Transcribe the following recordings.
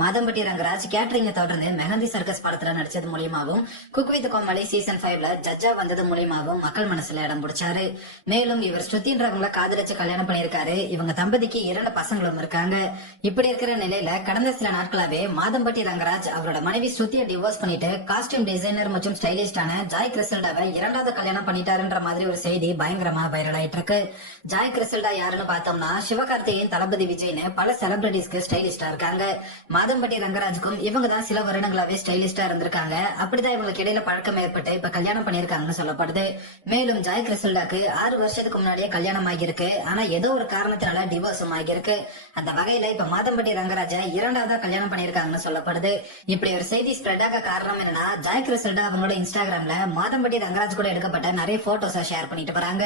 மாதம்பட்டி ரங்கராஜ் கேட்டரிங்க தொடர்ந்து மெஹந்தி சர்க்கஸ் படத்துல நடிச்சது மூலியமாவும் குக் வித் கோமாளி சீசன் 5ல ஜட்ஜா வந்தது மூலியமாவும் மக்கள் மனசுல இடம் பிடிச்சாரு. மேலும் இவர் ஸ்ருதின்றவங்களை காதலிச்சு கல்யாணம் பண்ணியிருக்காரு. இவங்க தம்பதிக்கு 2 பசங்களும் இருக்காங்க. இப்படி இருக்கிற நிலையில கடந்த சில நாட்களாவே மாதம்பட்டி ரங்கராஜ் அவரோட மனைவி ஸ்ருதியை டிவோர்ஸ் பண்ணிட்டு காஸ்டியூம் டிசைனர் மற்றும் ஸ்டைலிஸ்டான ஜாய் கிறிசல்டாவை 2வது கல்யாணம் பண்ணிட்டாருன்ற மாதிரி ஒரு செய்தி பயங்கரமா வைரல் ஆயிட்டு இருக்கு. ஜாய் கிறிசல்டா யாருன்னு பார்த்தோம்னா சிவகார்த்திகேயன், தளபதி விஜய்னு பல செலிபிரிட்டிஸ்க்கு ஸ்டைலிஸ்டா இருக்காங்க. மாதம்பட்டி ரங்கராஜுக்கும் இவங்க தான் சில வருடங்களாவே ஸ்டைலிஸ்டா இருந்திருக்காங்க. அப்படிதான் இவங்களுக்கு இடையில பழக்கம் ஏற்பட்டு இப்ப கல்யாணம் பண்ணிருக்காங்கன்னு சொல்லப்படுது. மேலும் ஜாய் கிறிசல்டாக்கு 6 வருஷத்துக்கு முன்னாடியே கல்யாணம் ஆகியிருக்கு. ஆனா ஏதோ ஒரு காரணத்தினால டிவோர்ஸும் ஆகியிருக்கு. அந்த வகையில இப்ப மாதம்பட்டி ரங்கராஜ 2வதா கல்யாணம் பண்ணிருக்காங்கன்னு சொல்லப்படுது. இப்படி ஒரு செய்தி ஸ்ப்ரெட் ஆக காரணம் என்னன்னா, ஜாய் கிறிசல்டா அவங்களோட இன்ஸ்டாகிராம்ல மாதம்பட்டி ரங்கராஜ் கூட எடுக்கப்பட்ட நிறைய போட்டோஸை ஷேர் பண்ணிட்டு வராங்க.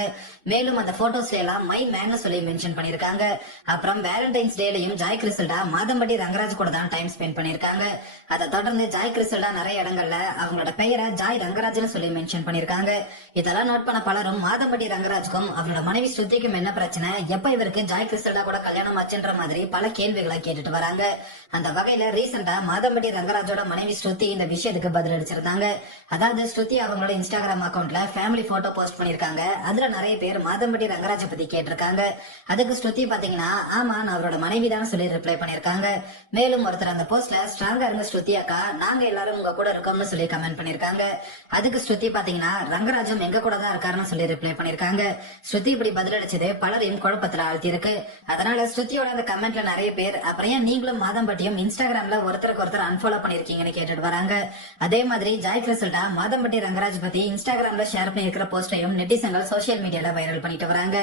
மேலும் அந்த போட்டோஸ்ல எல்லாம் மை மேன்னு சொல்லி மென்ஷன் பண்ணிருக்காங்க. அப்புறம் வேலண்டைன்ஸ் டேலையும் ஜாய் கிறிசல்டா மாதம்பட்டி ரங்கராஜ் கூட தான் டைம் ஸ்பெண்ட் பண்ணிருக்காங்க. அதை தொடர்ந்து ஜாய் கிறிசல்டா நிறைய இடங்கள்ல அவங்களோட பெயரை ஜாய் ரங்கராஜ்னு சொல்லி மென்ஷன் பண்ணிருக்காங்க. இதெல்லாம் நோட் பண்ண பலரும் மாதம்பட்டி ரங்கராஜுக்கும் அவரோட மனைவி ஸ்ருதிக்கும் என்ன பிரச்சனை, எப்ப இவருக்கு ஜாய் கிறிசல்டா கூட கல்யாணம் ஆச்சுன்ற மாதிரி பல கேள்விகளை கேட்டுட்டு வராங்க. அந்த வகையில ரீசெண்டா மாதம்பட்டி ரங்கராஜோட மனைவி ஸ்ருதி இந்த விஷயத்துக்கு பதில் அளிச்சிருந்தாங்க. அதாவது ஸ்ருதி அவங்களோட இன்ஸ்டாகிராம் அக்கௌண்ட்ல ஃபேமிலி போட்டோ போஸ்ட் பண்ணிருக்காங்க. அதுல நிறைய பேர் மாதம்பட்டி ரங்கராஜை பத்தி கேட்டிருக்காங்க. அதுக்கு ஸ்ருதி பாத்தீங்கன்னா, ஆமா நான் அவரோட மனைவி தான் சொல்லி ரிப்ளை பண்ணிருக்காங்க. மேலும் ஒருத்தர் அந்த போஸ்ட்ல ஸ்ட்ராங்கா இருந்த ஸ்ருதி அக்கா, நாங்க எல்லாரும் உங்க கூட இருக்கோம்னு சொல்லி கமெண்ட் பண்ணிருக்காங்க. அதுக்கு ஸ்ருதி பாத்தீங்கன்னா, ரங்கராஜும் எங்க கூட தான் இருக்காருன்னு சொல்லி ரிப்ளை பண்ணிருக்காங்க. ஸ்ருதி இப்படி பதிலளிச்சது பலரையும் குழப்பத்துல ஆழ்த்தி இருக்கு. அதனால ஸ்ருதியோட அந்த கமெண்ட்ல நிறைய பேர், அப்புறம் ஏன் நீங்களும் மாதம்பட்டியும் இன்ஸ்டாகிராம்ல ஒருத்தருக்கு ஒருத்தர் அன்ஃபாலோ பண்ணிருக்கீங்கன்னு கேட்டுட்டு வராங்க. அதே மாதிரி ஜாய் கிறிசல்டா மாதம்பட்டி ரங்கராஜ் பத்தி இன்ஸ்டாகிராம்ல ஷேர் பண்ணிருக்கிற போஸ்டையும் நெட்டிசன்கள் சோசியல் மீடியால வைரல் பண்ணிட்டு வராங்க.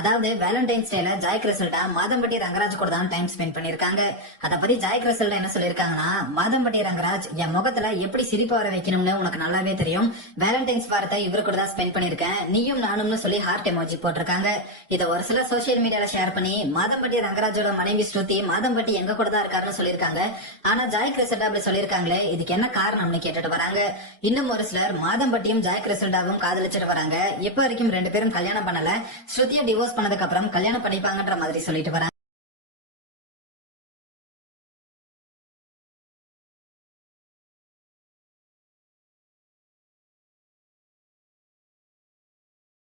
அதாவது வேலண்டைன்ஸ் டேல ஜாய் கிறிசல்டா மாதம்பட்டி ரங்கராஜ் கூட தான் டைம் ஸ்பெண்ட் பண்ணிருக்காங்க. அத பத்தி ஜாய் கிறிசல்டா என்ன சொல்லிருக்காங்கன்னா, மாதம்பட்டி ரங்கராஜ் என் முகத்துல எப்படி சிரிப்பு வர வைக்கணும்னு உனக்கு நல்லாவே தெரியும். வேலண்டைன்ஸ் வாரத்தை இவரு கூட தான் ஸ்பெண்ட் பண்ணிருக்கேன், நீயும் நானும்னு சொல்லி ஹார்ட் எமோஜி போட்டிருக்காங்க. இதை ஒரு சில சோசியல் மீடியால ஷேர் பண்ணி மாதம்பட்டி ரங்கராஜோட மனைவி ஸ்ருதி மாதம்பட்டி எங்க கூட தான் இருக்காருன்னு சொல்லிருக்காங்க. ஆனா ஜாய் கிறிசல்டா அப்படி சொல்லிருக்காங்களே, இதுக்கு என்ன காரணம்னு கேட்டுட்டு வராங்க. இன்னும் ஒரு சிலர் மாதம்பட்டியும் ஜாய் கிறிசல்டாவும் காதலிச்சிட்டு வராங்க. இப்ப வரைக்கும் 2 பேரும் கல்யாணம் பண்ணல, ஸ்ருதியை டிவோர்ஸ் பண்ணதுக்கு அப்புறம் கல்யாணம் பண்ணிப்பாங்கன்ற மாதிரி சொல்லிட்டு வராங்க.